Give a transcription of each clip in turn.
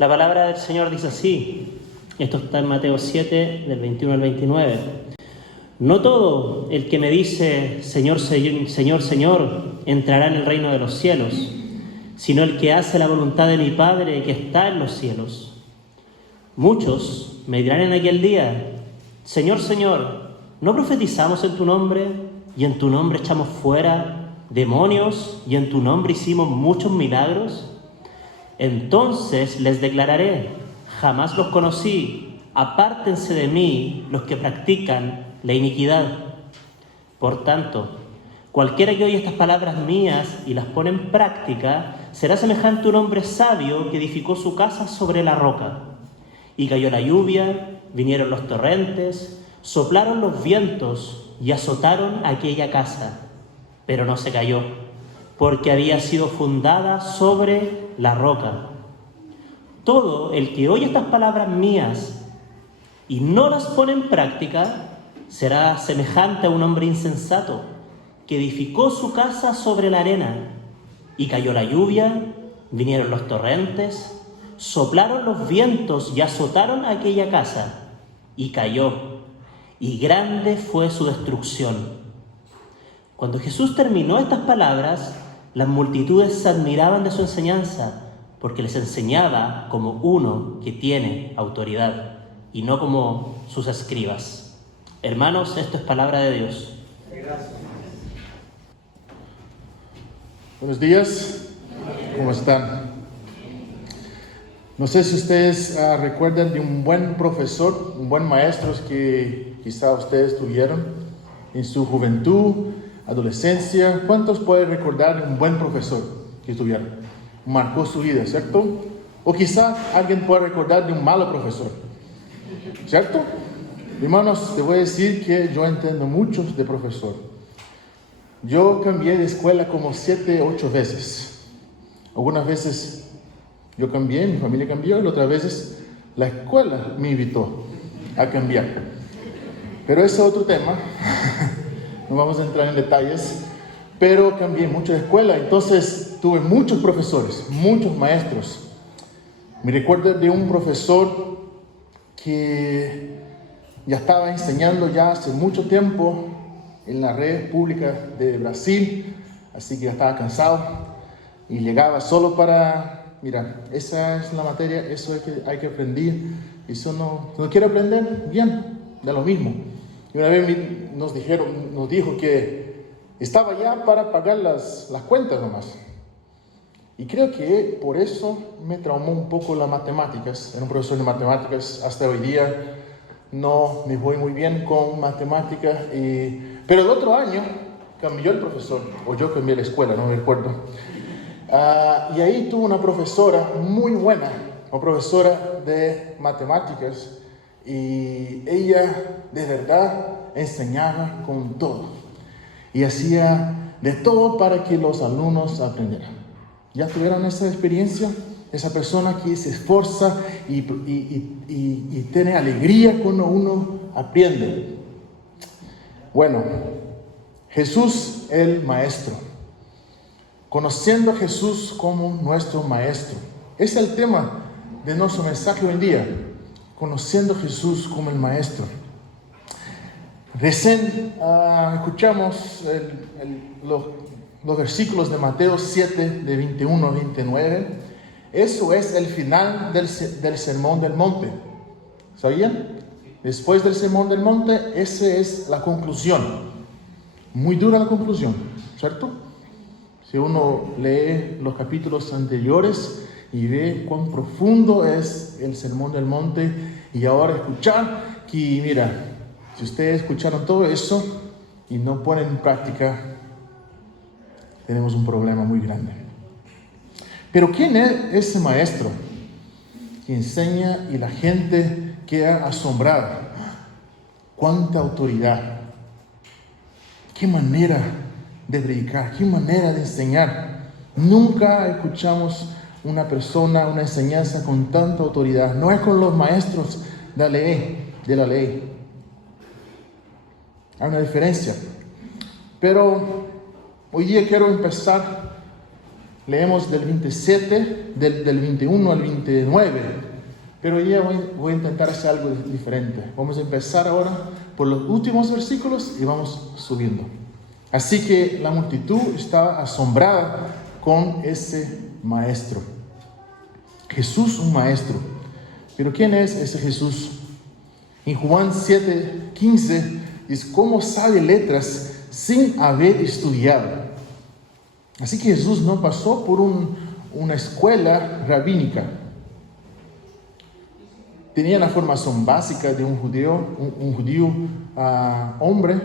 La palabra del Señor dice así, esto está en Mateo 7, del 21 al 29. No todo el que me dice, Señor, Señor, Señor, entrará en el reino de los cielos, sino el que hace la voluntad de mi Padre que está en los cielos. Muchos me dirán en aquel día, Señor, Señor, ¿no profetizamos en tu nombre? Y en tu nombre echamos fuera demonios, y en tu nombre hicimos muchos milagros. Entonces les declararé, jamás los conocí, apártense de mí los que practican la iniquidad. Por tanto, cualquiera que oye estas palabras mías y las pone en práctica, será semejante a un hombre sabio que edificó su casa sobre la roca. Y cayó la lluvia, vinieron los torrentes, soplaron los vientos y azotaron aquella casa, pero no se cayó, porque había sido fundada sobre la roca. Todo el que oye estas palabras mías y no las pone en práctica, será semejante a un hombre insensato que edificó su casa sobre la arena, y cayó la lluvia, vinieron los torrentes, soplaron los vientos y azotaron aquella casa, y cayó, y grande fue su destrucción. Cuando Jesús terminó estas palabras, las multitudes se admiraban de su enseñanza, porque les enseñaba como uno que tiene autoridad, y no como sus escribas. Hermanos, esto es palabra de Dios. Gracias. Buenos días, ¿cómo están? No sé si ustedes recuerdan de un buen profesor, un buen maestro que quizá ustedes tuvieron en su juventud, adolescencia. ¿Cuántos pueden recordar de un buen profesor que tuvieron? Marcó su vida, ¿cierto? O quizá alguien puede recordar de un malo profesor, ¿cierto? Hermanos, te voy a decir que yo entiendo mucho de profesor. Yo cambié de escuela como 7, 8 veces. Algunas veces yo cambié, mi familia cambió, y otras veces la escuela me invitó a cambiar. Pero ese es otro tema, no vamos a entrar en detalles, pero cambié mucho de escuela, entonces tuve muchos profesores, muchos maestros. Me recuerdo de un profesor que ya estaba enseñando ya hace mucho tiempo en la red pública de Brasil, así que ya estaba cansado y llegaba solo para, mira, esa es la materia, eso es que hay que aprender, eso no quiere aprender, bien, da lo mismo. Y una vez nos dijo que estaba ya para pagar las cuentas nomás. Y creo que por eso me traumó un poco las matemáticas. Era un profesor de matemáticas, hasta hoy día no me voy muy bien con matemáticas. Pero el otro año cambió el profesor, o yo cambié la escuela, no me recuerdo. Y ahí tuve una profesora muy buena, una profesora de matemáticas, y ella de verdad enseñaba con todo y hacía de todo para que los alumnos aprendieran. ¿Ya tuvieron esa experiencia? Esa persona que se esfuerza y tiene alegría cuando uno aprende. Bueno, Jesús el Maestro. Conociendo a Jesús como nuestro Maestro. Ese es el tema de nuestro mensaje hoy en día. Conociendo a Jesús como el Maestro. Recién escuchamos los versículos de Mateo 7, de 21 a 29. Eso es el final del Sermón del Monte. ¿Sabían? Después del Sermón del Monte, esa es la conclusión. Muy dura la conclusión, ¿cierto? Si uno lee los capítulos anteriores y ve cuán profundo es el Sermón del Monte, y ahora escuchar que, mira, si ustedes escucharon todo eso y no ponen en práctica, tenemos un problema muy grande. Pero ¿quién es ese maestro que enseña y la gente queda asombrada? ¡Cuánta autoridad! ¡Qué manera de predicar! ¡Qué manera de enseñar! Nunca escuchamos una enseñanza con tanta autoridad. No es con los maestros de la ley. Hay una diferencia. Pero hoy día quiero empezar Leemos del 27, del 21 al 29. Pero ya voy a intentar hacer algo diferente. Vamos a empezar ahora por los últimos versículos y vamos subiendo. Así que la multitud estaba asombrada con ese maestro. Jesús, un maestro. Pero ¿quién es ese Jesús? En Juan 7:15 es cómo sabe letras sin haber estudiado. Así que Jesús no pasó por una escuela rabínica. Tenía la formación básica de un judío hombre,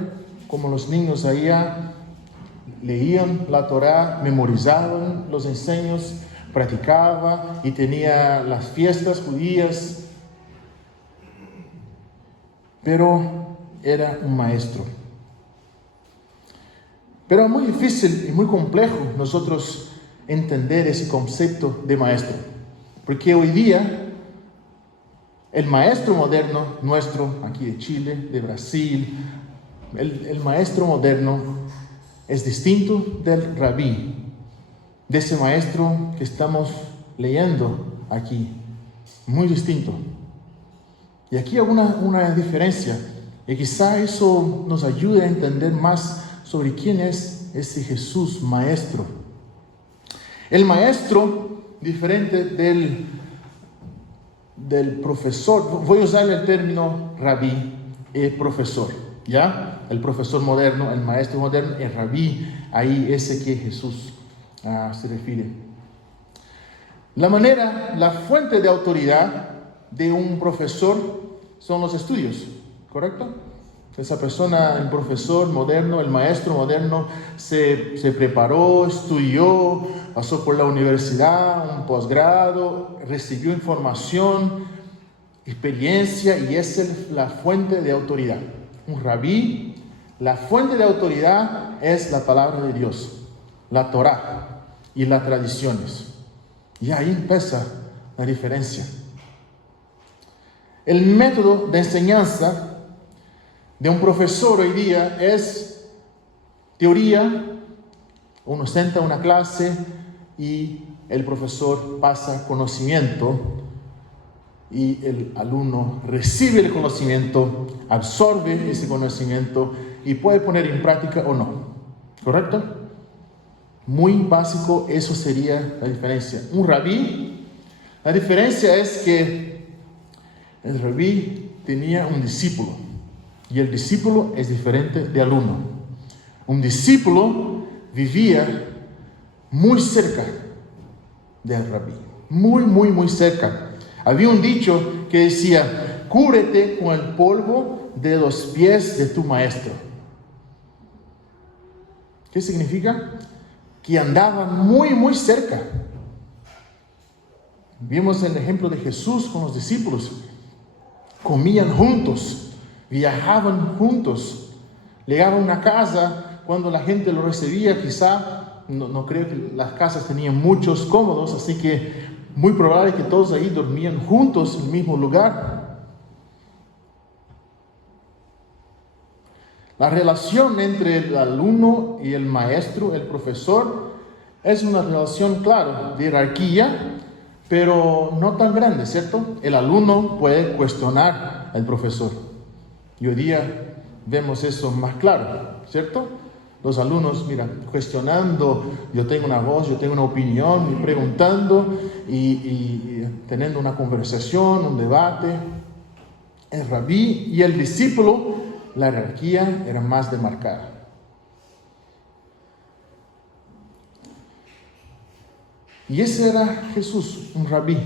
como los niños allá leían la Torá, memorizaban los enseños, practicaba y tenía las fiestas judías, pero era un maestro. Pero es muy difícil y muy complejo nosotros entender ese concepto de maestro, porque hoy día el maestro moderno nuestro, aquí de Chile, de Brasil, el maestro moderno es distinto del rabí, de ese maestro que estamos leyendo aquí, muy distinto. Y aquí hay una diferencia, y quizá eso nos ayude a entender más sobre quién es ese Jesús maestro. El maestro, diferente del profesor, voy a usar el término rabí, profesor, ¿ya? El profesor moderno, el maestro moderno, el rabí, ahí ese que Jesús se refiere. La fuente de autoridad de un profesor son los estudios, ¿correcto? Esa persona, el profesor moderno, el maestro moderno, se preparó, estudió, pasó por la universidad, un posgrado, recibió información, experiencia, y esa es la fuente de autoridad. Un rabí, la fuente de autoridad es la palabra de Dios, la Torá y las tradiciones. Y ahí empieza la diferencia. El método de enseñanza de un profesor hoy día es teoría. Uno senta una clase y el profesor pasa conocimiento y el alumno recibe el conocimiento, absorbe ese conocimiento y puede poner en práctica o no. ¿Correcto? Muy básico, eso sería la diferencia. Un rabí, la diferencia es que el rabí tenía un discípulo. Y el discípulo es diferente de alumno. Un discípulo vivía muy cerca del rabí. Muy cerca. Había un dicho que decía: cúbrete con el polvo de los pies de tu maestro. ¿Qué significa? Que andaban muy cerca. Vimos el ejemplo de Jesús con los discípulos. Comían juntos. Viajaban juntos, llegaban a una casa, cuando la gente lo recibía, quizá, no creo que las casas tenían muchos cómodos, así que muy probable que todos ahí dormían juntos en el mismo lugar. La relación entre el alumno y el maestro, el profesor, es una relación, claro, de jerarquía, pero no tan grande, ¿cierto? El alumno puede cuestionar al profesor. Y hoy día vemos eso más claro, ¿cierto? Los alumnos, mira, cuestionando, yo tengo una voz, yo tengo una opinión, y preguntando y teniendo una conversación, un debate. El rabí y el discípulo, la jerarquía era más demarcada. Y ese era Jesús, un rabí.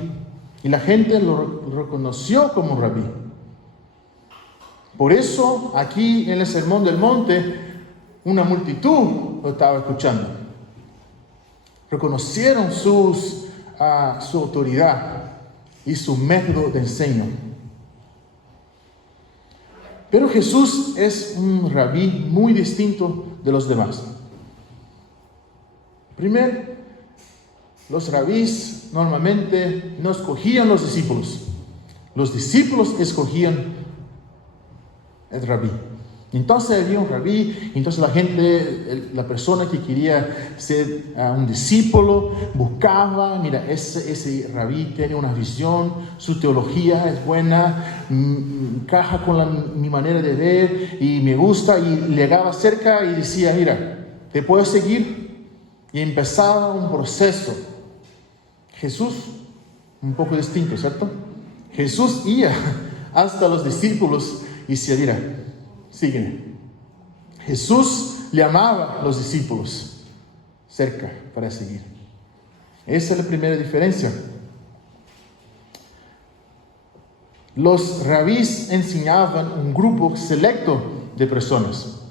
Y la gente lo reconoció como un rabí. Por eso, aquí en el Sermón del Monte, una multitud lo estaba escuchando. Reconocieron su autoridad y su método de enseño. Pero Jesús es un rabí muy distinto de los demás. Primero, los rabís normalmente no escogían los discípulos. Los discípulos escogían el rabí. Entonces había un rabí, entonces la gente, la persona que quería ser un discípulo, buscaba, mira, ese rabí tiene una visión, su teología es buena, encaja con mi manera de ver y me gusta, y llegaba cerca y decía, mira, ¿te puedo seguir? Y empezaba un proceso. Jesús, un poco distinto, ¿cierto? Jesús iba hasta los discípulos y decía, mira, sígueme. Jesús llamaba a los discípulos cerca para seguir. Esa es la primera diferencia. Los rabís enseñaban un grupo selecto de personas.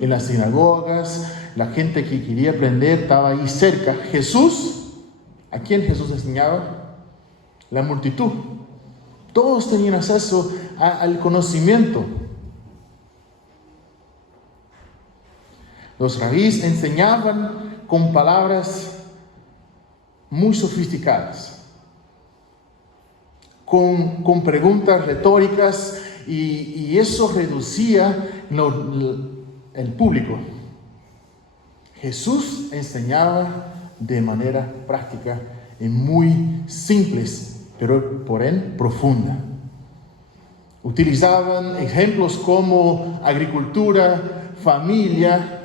En las sinagogas, la gente que quería aprender estaba ahí cerca. Jesús, ¿a quién Jesús enseñaba? La multitud. Todos tenían acceso al conocimiento. Los rabís enseñaban con palabras muy sofisticadas, con preguntas retóricas, y eso reducía el público. Jesús enseñaba de manera práctica y muy simples, pero por ende profunda. Utilizaban ejemplos como agricultura, familia.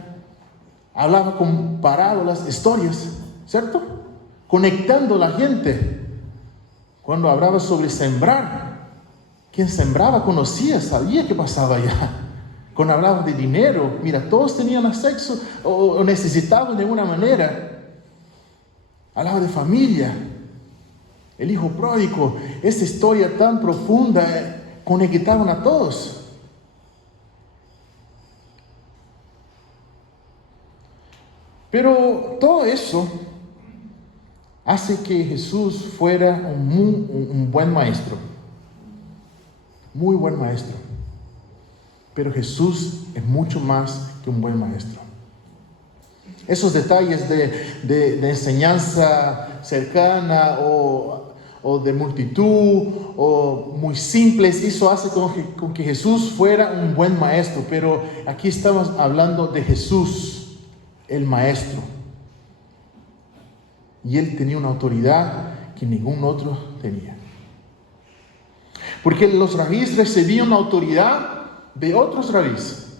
Hablaba con parábolas, historias, ¿cierto? Conectando a la gente. Cuando hablaba sobre sembrar, quien sembraba conocía, sabía qué pasaba allá. Cuando hablaba de dinero, mira, todos tenían acceso o necesitaban de una manera. Hablaba de familia, el hijo pródigo, esa historia tan profunda, conectaban a todos. Pero todo eso hace que Jesús fuera un buen maestro. Muy buen maestro. Pero Jesús es mucho más que un buen maestro. Esos detalles de enseñanza cercana o de multitud o muy simples, eso hace con que Jesús fuera un buen maestro. Pero aquí estamos hablando de Jesús, el maestro, y él tenía una autoridad que ningún otro tenía, porque los rabís recibían la autoridad de otros rabís.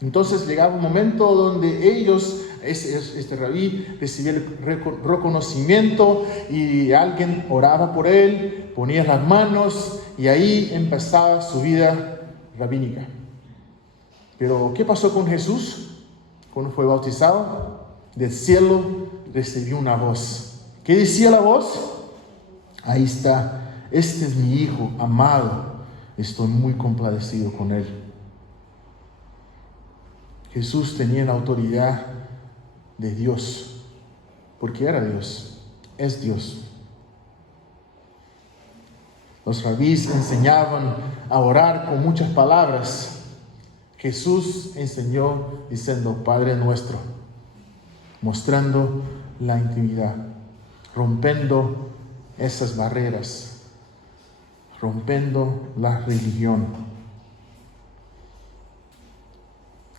Entonces llegaba un momento donde ellos, este rabí, recibía el reconocimiento y alguien oraba por él, ponía las manos y ahí empezaba su vida rabínica. Pero ¿qué pasó con Jesús? Cuando fue bautizado, del cielo recibió una voz. ¿Qué decía la voz? Ahí está, este es mi hijo amado, estoy muy compadecido con él. Jesús tenía la autoridad de Dios, porque era Dios, es Dios. Los rabís enseñaban a orar con muchas palabras. Jesús enseñó diciendo Padre nuestro, mostrando la intimidad, rompiendo esas barreras, rompiendo la religión.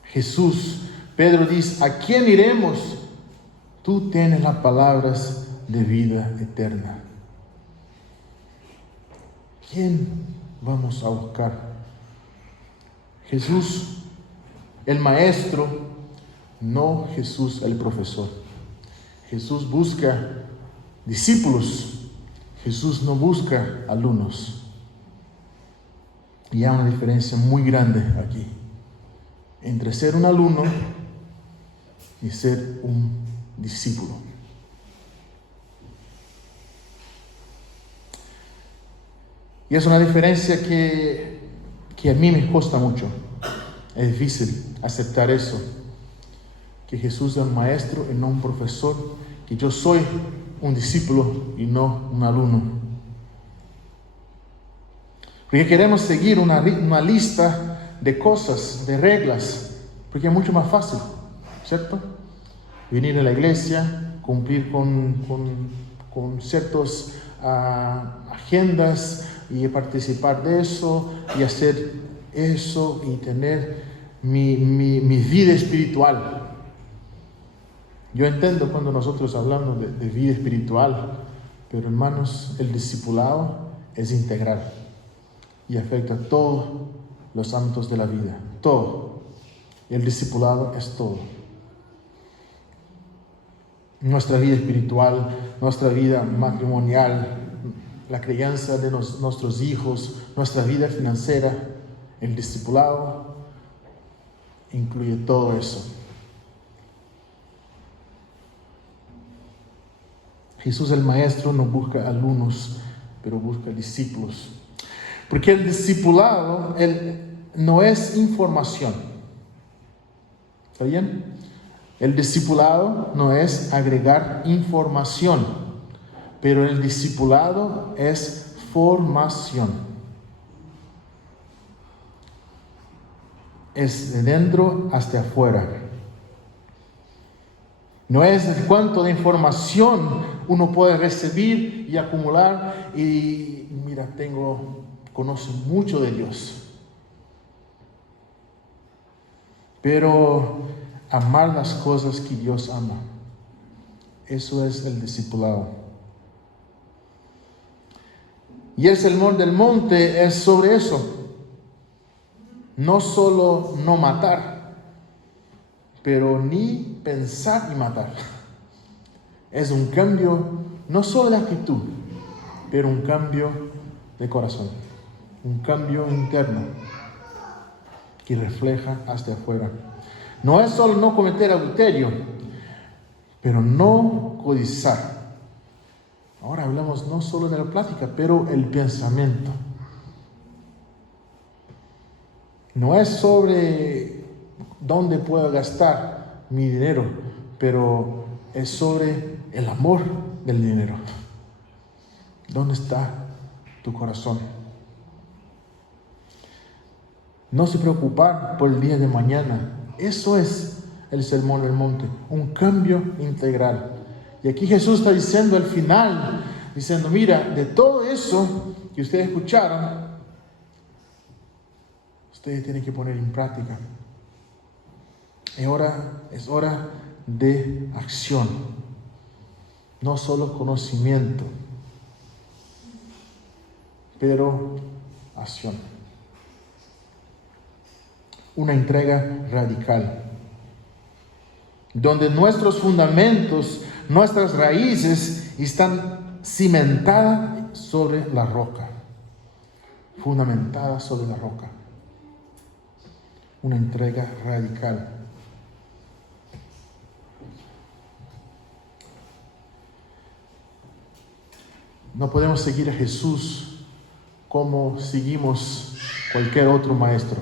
Jesús, Pedro dice, ¿a quién iremos? Tú tienes las palabras de vida eterna. ¿Quién vamos a buscar? Jesús, el maestro, no Jesús, el profesor. Jesús busca discípulos. Jesús no busca alumnos. Y hay una diferencia muy grande aquí entre ser un alumno y ser un discípulo. Y es una diferencia que a mí me cuesta mucho. Es difícil aceptar eso, que Jesús es un maestro y no un profesor, que yo soy un discípulo y no un alumno. Porque queremos seguir una lista de cosas, de reglas, porque es mucho más fácil, ¿cierto? Venir a la iglesia, cumplir con ciertas agendas y participar de eso y hacer eso y tener mi vida espiritual. Yo entiendo cuando nosotros hablamos de vida espiritual, pero hermanos, el discipulado es integral y afecta a todos los ámbitos de la vida, todo. El discipulado es todo. Nuestra vida espiritual, nuestra vida matrimonial, la crianza de nuestros hijos, nuestra vida financiera, el discipulado incluye todo eso. Jesús el Maestro no busca alumnos, pero busca discípulos. Porque el discipulado no es información. ¿Está bien? El discipulado no es agregar información, pero el discipulado es formación. Es de dentro hasta afuera. No es el cuánto de información uno puede recibir y acumular y mira, conozco mucho de Dios. Pero amar las cosas que Dios ama, eso es el discipulado. Y el sermón del monte es sobre eso. No solo no matar, pero ni pensar y matar. Es un cambio, no solo de actitud, pero un cambio de corazón. Un cambio interno que refleja hacia afuera. No es solo no cometer adulterio, pero no codiciar. Ahora hablamos no solo de la plática, pero el pensamiento. No es sobre dónde puedo gastar mi dinero, pero es sobre el amor del dinero. ¿Dónde está tu corazón? No se preocupar por el día de mañana. Eso es el sermón del monte, un cambio integral. Y aquí Jesús está diciendo al final, diciendo, mira, de todo eso que ustedes escucharon, ustedes tienen que poner en práctica. Es hora de acción, no solo conocimiento, pero acción. Una entrega radical, donde nuestros fundamentos, nuestras raíces están cimentadas sobre la roca, fundamentadas sobre la roca. Una entrega radical. No podemos seguir a Jesús como seguimos cualquier otro maestro.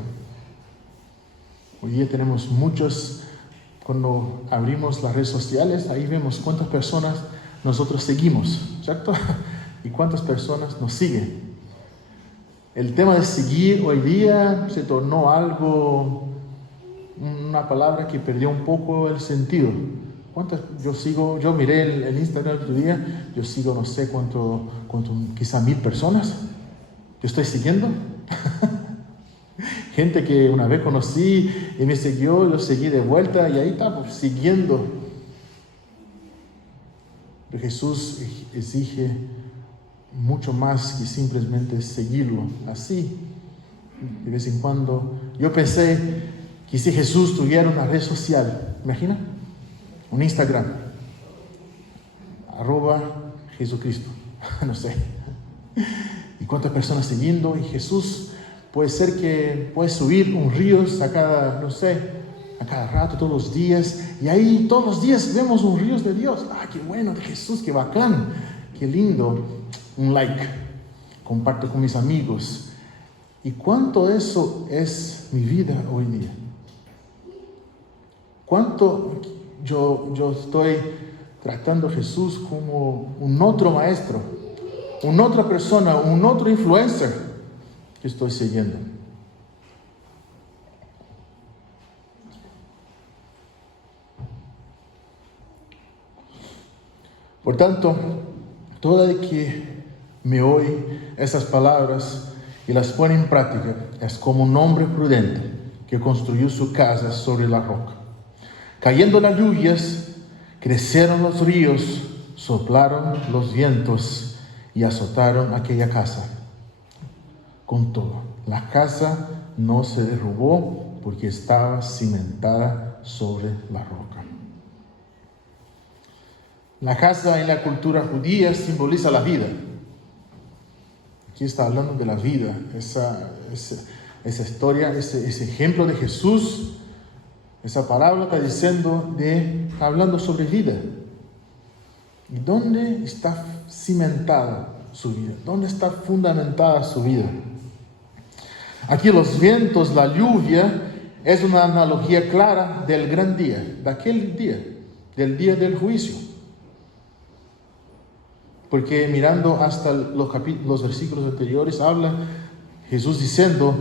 Hoy día tenemos muchos, cuando abrimos las redes sociales, ahí vemos cuántas personas nosotros seguimos, ¿cierto? Y cuántas personas nos siguen. El tema de seguir hoy día se tornó algo, una palabra que perdió un poco el sentido. Yo miré el Instagram el otro día, yo sigo no sé cuánto, quizá 1000 personas. Yo estoy siguiendo. Gente que una vez conocí y me siguió, lo seguí de vuelta y ahí estamos siguiendo. Pero Jesús exige mucho más que simplemente seguirlo así. De vez en cuando, yo pensé que si Jesús tuviera una red social, ¿imagina? Un Instagram, @Jesucristo, no sé. Y cuántas personas siguiendo, y Jesús puede ser que puede subir un río a cada rato, todos los días, y ahí todos los días vemos un río de Dios. Qué bueno, de Jesús, qué bacán, qué lindo. Un like, comparto con mis amigos. ¿Y cuánto eso es mi vida hoy día? ¿Cuánto yo estoy tratando a Jesús como un otro maestro, una otra persona, un otro influencer que estoy siguiendo? Por tanto, todo el que me oye esas palabras y las pone en práctica, es como un hombre prudente que construyó su casa sobre la roca. Cayendo las lluvias, crecieron los ríos, soplaron los vientos y azotaron aquella casa. Con todo, la casa no se derrumbó porque estaba cimentada sobre la roca. La casa en la cultura judía simboliza la vida. Aquí está hablando de la vida, esa historia, ese ejemplo de Jesús, esa parábola está hablando sobre vida. ¿Y dónde está cimentada su vida? ¿Dónde está fundamentada su vida? Aquí los vientos, la lluvia, es una analogía clara del gran día, de aquel día, del día del juicio. Porque mirando hasta los versículos anteriores, habla Jesús diciendo,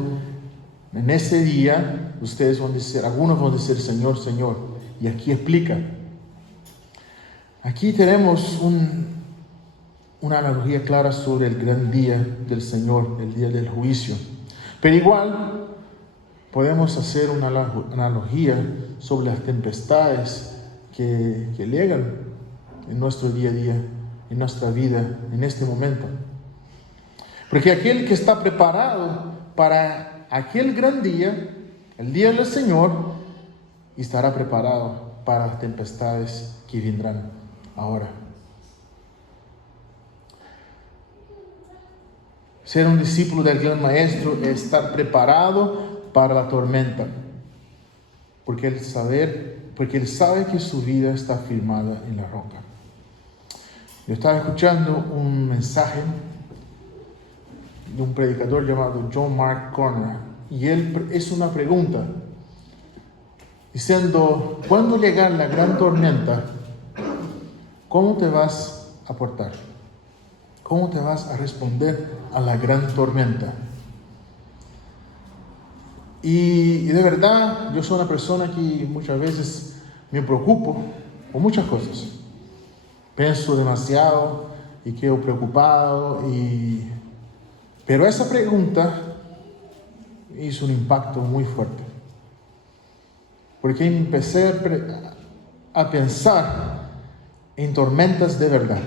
en ese día, ustedes van a decir, algunos van a decir, Señor, Señor. Y aquí explica. Aquí tenemos una analogía clara sobre el gran día del Señor, el día del juicio. Pero igual, podemos hacer una analogía sobre las tempestades que llegan en nuestro día a día, en nuestra vida, en este momento. Porque aquel que está preparado para aquel gran día, el día del Señor, estará preparado para las tempestades que vendrán ahora. Ser un discípulo del gran maestro es estar preparado para la tormenta, porque él sabe que su vida está firmada en la roca. Yo estaba escuchando un mensaje de un predicador llamado John Mark Comer, y él hizo una pregunta diciendo, cuando llegue la gran tormenta, ¿cómo te vas a portar? ¿Cómo te vas a responder a la gran tormenta? Y de verdad, yo soy una persona que muchas veces me preocupo por muchas cosas. Pienso demasiado y quedo preocupado. Pero esa pregunta hizo un impacto muy fuerte. Porque empecé a pensar en tormentas de verdad.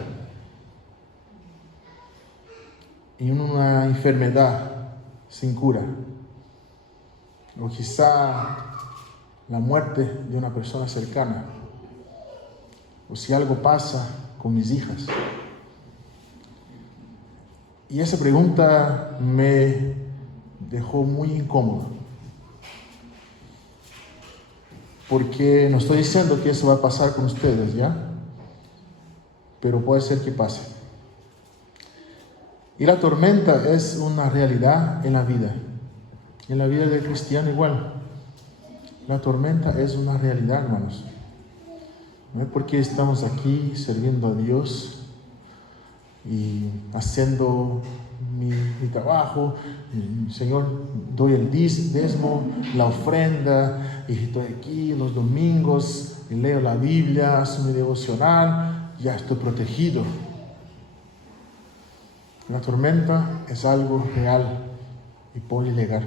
En una enfermedad sin cura. O quizá la muerte de una persona cercana. O si algo pasa con mis hijas. Y esa pregunta me dejó muy incómodo. Porque no estoy diciendo que eso va a pasar con ustedes, ¿ya? Pero puede ser que pase. Y la tormenta es una realidad en la vida. En la vida del cristiano igual. La tormenta es una realidad, hermanos. No es porque estamos aquí sirviendo a Dios y haciendo mi trabajo. Señor, doy el diezmo, la ofrenda, y estoy aquí los domingos, y leo la Biblia, hago mi devocional, ya estoy protegido. La tormenta es algo real y puede llegar.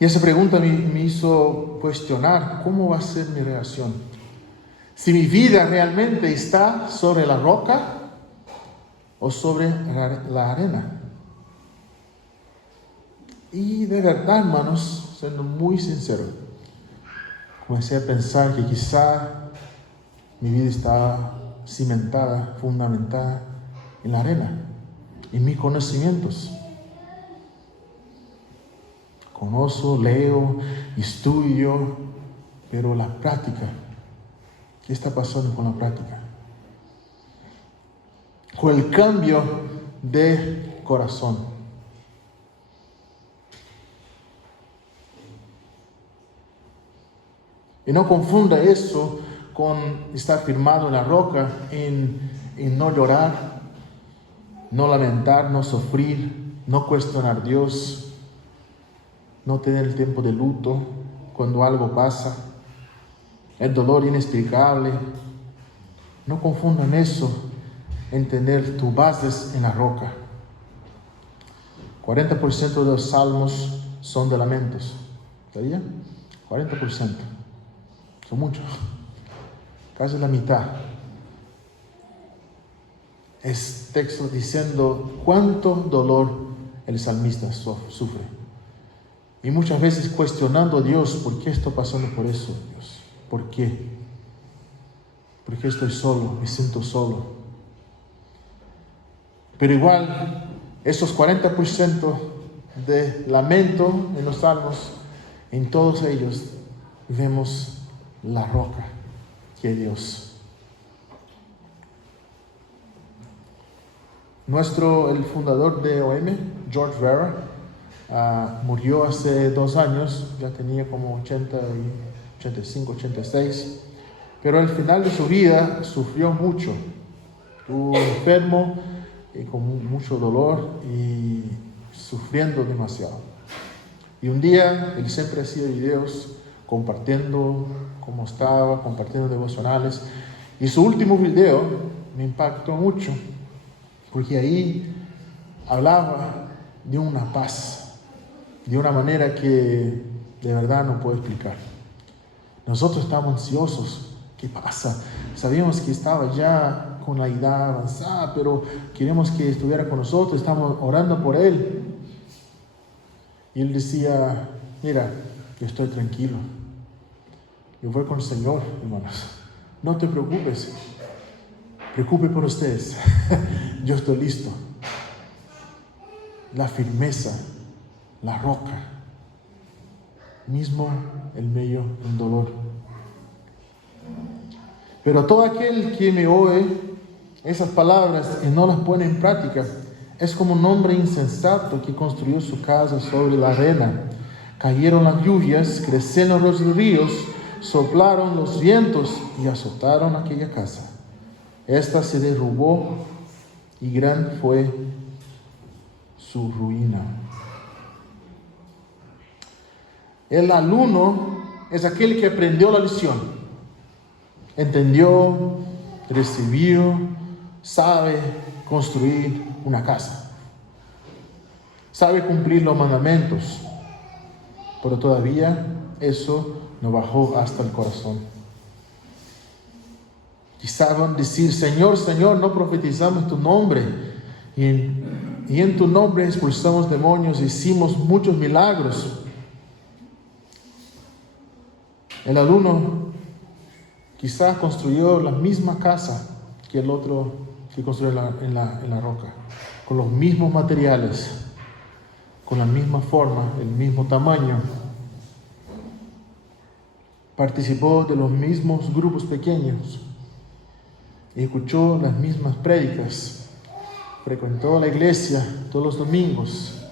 Y esa pregunta me hizo cuestionar cómo va a ser mi reacción. Si mi vida realmente está sobre la roca o sobre la arena. Y de verdad, hermanos, siendo muy sincero, comencé a pensar que quizá mi vida está cimentada, fundamentada en la arena, en mis conocimientos. Conozco, leo, estudio, pero la práctica, ¿qué está pasando con la práctica? Con el cambio de corazón. Y no confunda eso con estar firmado en la roca, en no llorar, no lamentar, no sufrir, no cuestionar a Dios, no tener el tiempo de luto cuando algo pasa, el dolor inexplicable. No confundan eso en tener tus bases en la roca. 40% de los salmos son de lamentos. ¿Sabía? 40%. Son muchos. Casi la mitad. Es texto diciendo cuánto dolor el salmista sufre. Y muchas veces cuestionando a Dios, ¿por qué estoy pasando por eso, Dios? ¿Por qué? ¿Por qué estoy solo? Me siento solo. Pero igual, esos 40% de lamento en los salmos, en todos ellos vemos la roca que es Dios. El fundador de OM, George Vera, murió hace 2 años, ya tenía como 85, 86, pero al final de su vida sufrió mucho, estuvo enfermo y con mucho dolor y sufriendo demasiado. Y un día él siempre hacía videos compartiendo cómo estaba, compartiendo devocionales, y su último video me impactó mucho, porque ahí hablaba de una paz, de una manera que de verdad no puedo explicar. Nosotros estamos ansiosos. ¿Qué pasa? Sabíamos que estaba ya con la edad avanzada, pero queremos que estuviera con nosotros, estamos orando por él. Y él decía, mira, yo estoy tranquilo. Yo voy con el Señor, hermanos. No te preocupes. Preocupe por ustedes. Yo estoy listo. La firmeza, la roca, mismo en medio del dolor. Pero todo aquel que me oye esas palabras y no las pone en práctica es como un hombre insensato que construyó su casa sobre la arena. Cayeron las lluvias, crecieron los ríos, soplaron los vientos y azotaron aquella casa. Esta se derrumbó y gran fue su ruina. El alumno es aquel que aprendió la lección, entendió, recibió, sabe construir una casa, sabe cumplir los mandamientos, pero todavía eso no bajó hasta el corazón. Quizás van a decir, Señor, Señor, no profetizamos tu nombre, y en tu nombre expulsamos demonios, hicimos muchos milagros. El alumno quizás construyó la misma casa que el otro que construyó en la roca, con los mismos materiales, con la misma forma, el mismo tamaño. Participó de los mismos grupos pequeños, escuchó las mismas prédicas, frecuentó la iglesia todos los domingos.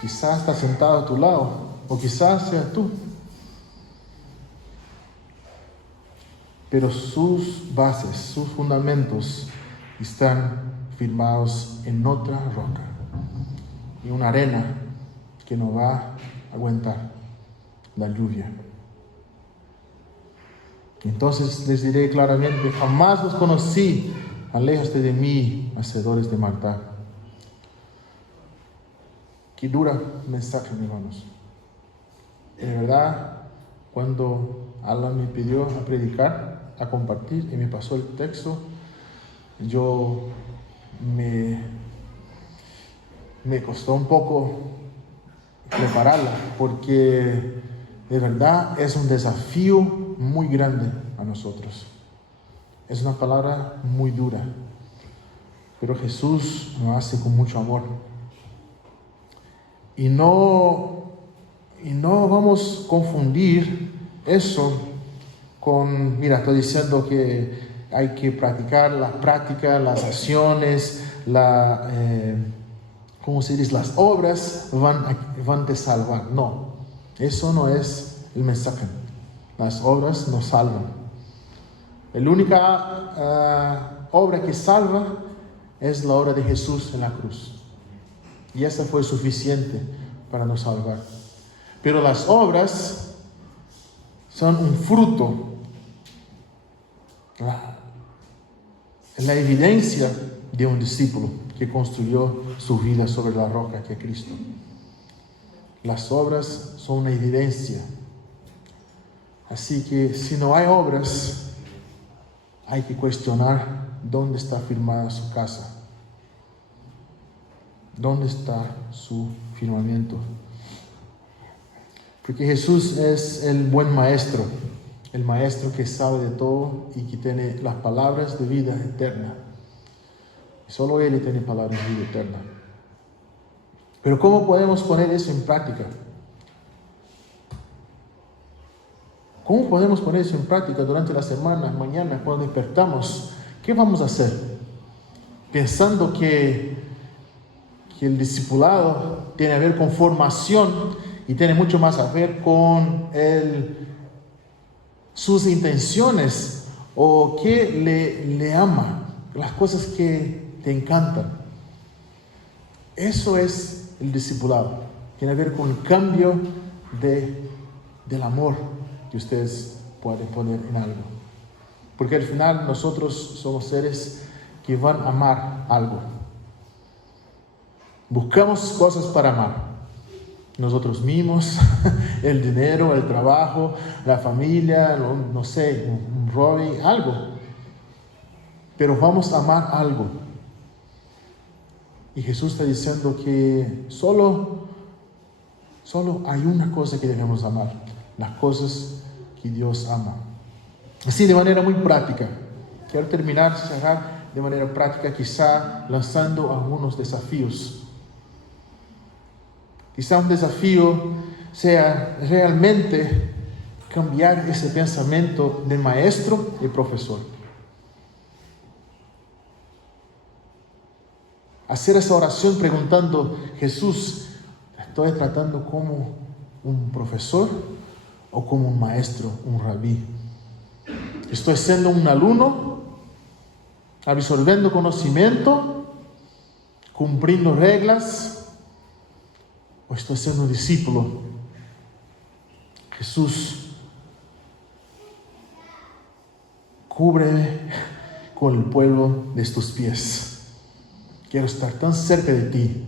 Quizás está sentado a tu lado, o quizás sea tú. Pero sus bases, sus fundamentos están firmados en otra roca, y una arena que no va a aguantar la lluvia. Entonces les diré claramente, jamás los conocí, aléjate de mí, hacedores de maldad. Qué dura mensaje, mis hermanos. De verdad, cuando Alan me pidió a predicar, a compartir, y me pasó el texto, yo me costó un poco prepararla, porque de verdad es un desafío muy grande a nosotros. Es una palabra muy dura, pero Jesús nos hace con mucho amor. Y no vamos a confundir eso con, mira, estoy diciendo que hay que practicar la práctica, las acciones, ¿cómo se dice? Las obras van a te salvar. No, eso no es el mensaje. Las obras nos salvan. La única obra que salva es la obra de Jesús en la cruz. Y esa fue suficiente para nos salvar. Pero las obras son un fruto, la evidencia de un discípulo. que construyó su vida sobre la roca que es Cristo. Las obras son una evidencia. Así que si no hay obras, hay que cuestionar dónde está firmada su casa. ¿Dónde está su firmamento? Porque Jesús es el buen maestro, el maestro que sabe de todo y que tiene las palabras de vida eterna. Y solo Él tiene palabras de vida eterna. Pero ¿cómo podemos poner eso en práctica? ¿Cómo podemos poner eso en práctica durante la semana, mañana, cuando despertamos? ¿Qué vamos a hacer? Pensando que el discipulado tiene que ver con formación y tiene mucho más a ver con sus intenciones o que le ama, las cosas que te encantan. Eso es el discipulado. Tiene que ver con el cambio del amor que ustedes pueden poner en algo. Porque al final nosotros somos seres que van a amar algo. Buscamos cosas para amar. Nosotros mismos, el dinero, el trabajo, la familia, no sé, un hobby, algo. Pero vamos a amar algo. Y Jesús está diciendo que solo hay una cosa que debemos amar. Las cosas que Dios ama. Así de manera muy práctica. Quiero cerrar de manera práctica, quizá lanzando algunos desafíos. Quizá un desafío sea realmente cambiar ese pensamiento de maestro y profesor. Hacer esa oración preguntando: Jesús, ¿estoy tratando como un profesor o como un maestro, un rabí? ¿Estoy siendo un alumno, absorbiendo conocimiento, cumpliendo reglas? ¿O estoy siendo un discípulo? Jesús, cúbreme con el polvo de tus pies. Quiero estar tan cerca de ti.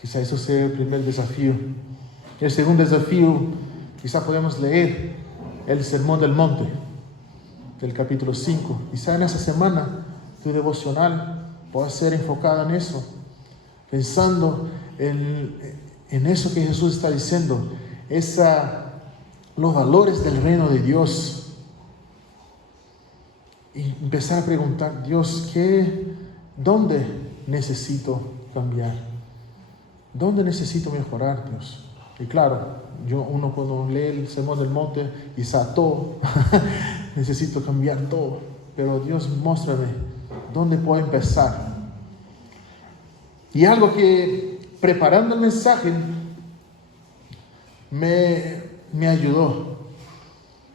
Quizá eso sea el primer desafío. El segundo desafío, quizá podemos leer el Sermón del Monte, del capítulo 5. Quizá en esa semana tu devocional pueda ser enfocada en eso, pensando en eso que Jesús está diciendo, los valores del reino de Dios. Y empezar a preguntar: Dios, ¿dónde necesito cambiar? ¿Dónde necesito mejorar, Dios? Y claro, uno cuando lee el Sermón del Monte, quizá todo, necesito cambiar todo. Pero Dios, muéstrame dónde puedo empezar. Y algo que preparando el mensaje me ayudó.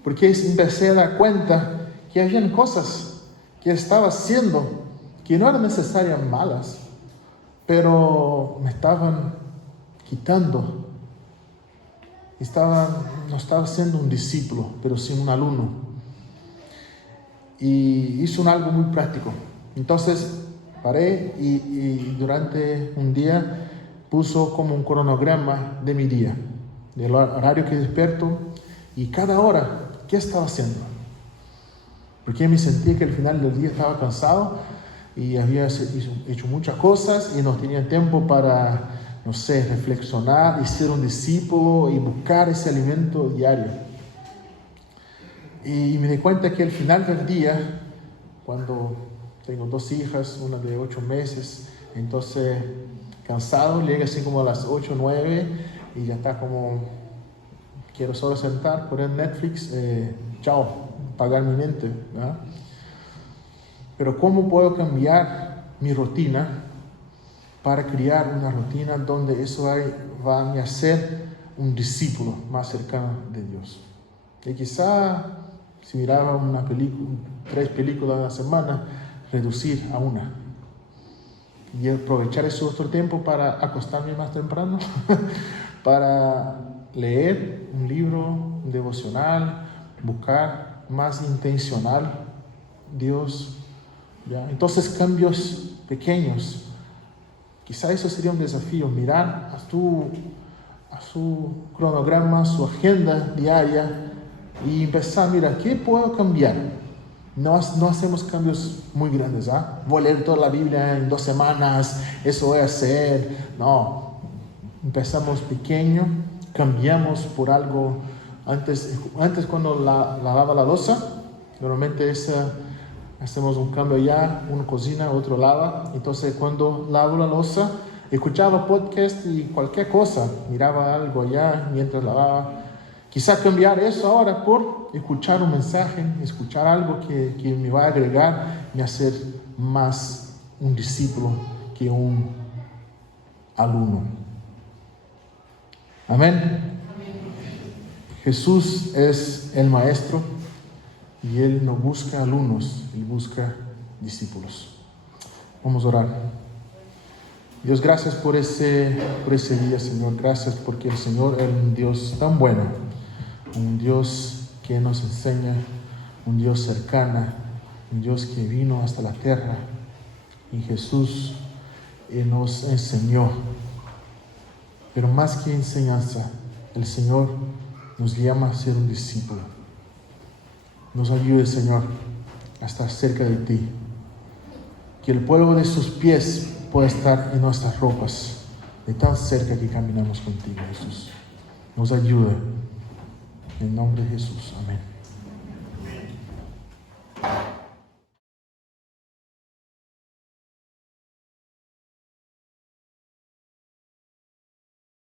Porque empecé a dar cuenta que habían cosas que estaba haciendo que no eran necesariamente malas, pero me estaban quitando. No estaba siendo un discípulo, pero sí un alumno. Y hice algo muy práctico. Entonces paré y durante un día puso como un cronograma de mi día, del horario que despierto y cada hora, ¿qué estaba haciendo? Porque me sentía que al final del día estaba cansado y había hecho muchas cosas y no tenía tiempo para, no sé, reflexionar y ser un discípulo y buscar ese alimento diario. Y me di cuenta que al final del día, cuando tengo 2 hijas, una de 8 meses, entonces cansado, llega así como a las 8 o 9 y ya está como, quiero solo sentar, poner Netflix, chao, apagar mi mente, ¿verdad? Pero ¿cómo puedo cambiar mi rutina para crear una rutina donde eso va a me hacer un discípulo más cercano de Dios? Y quizá si miraba 3 películas a la semana, reducir a 1 y aprovechar ese otro tiempo para acostarme más temprano, para leer un libro, un devocional, buscar más intencional Dios. ¿Ya? Entonces cambios pequeños. Quizá eso sería un desafío, mirar a su cronograma, su agenda diaria y empezar, mira, ¿qué puedo cambiar? No hacemos cambios muy grandes, ¿ah? Voy a leer toda la Biblia en 2 semanas, eso voy a hacer. No, empezamos pequeño, cambiamos por algo. Antes cuando lavaba la loza, normalmente hacemos un cambio allá, uno cocina, otro lava. Entonces cuando lavo la loza, escuchaba podcast y cualquier cosa, miraba algo allá mientras lavaba. Quizá cambiar eso ahora por escuchar un mensaje, escuchar algo que me va a agregar, me hacer más un discípulo que un alumno. Amén. Jesús es el maestro y Él no busca alumnos, Él busca discípulos. Vamos a orar. Dios, gracias por ese día, Señor. Gracias porque el Señor es un Dios tan bueno, un Dios que nos enseña, un Dios cercano, un Dios que vino hasta la tierra. Y Jesús nos enseñó. Pero más que enseñanza, el Señor nos llama a ser un discípulo. Nos ayude, Señor, a estar cerca de ti. Que el polvo de sus pies pueda estar en nuestras ropas, de tan cerca que caminamos contigo, Jesús. Nos ayude. En nombre de Jesús. Amén.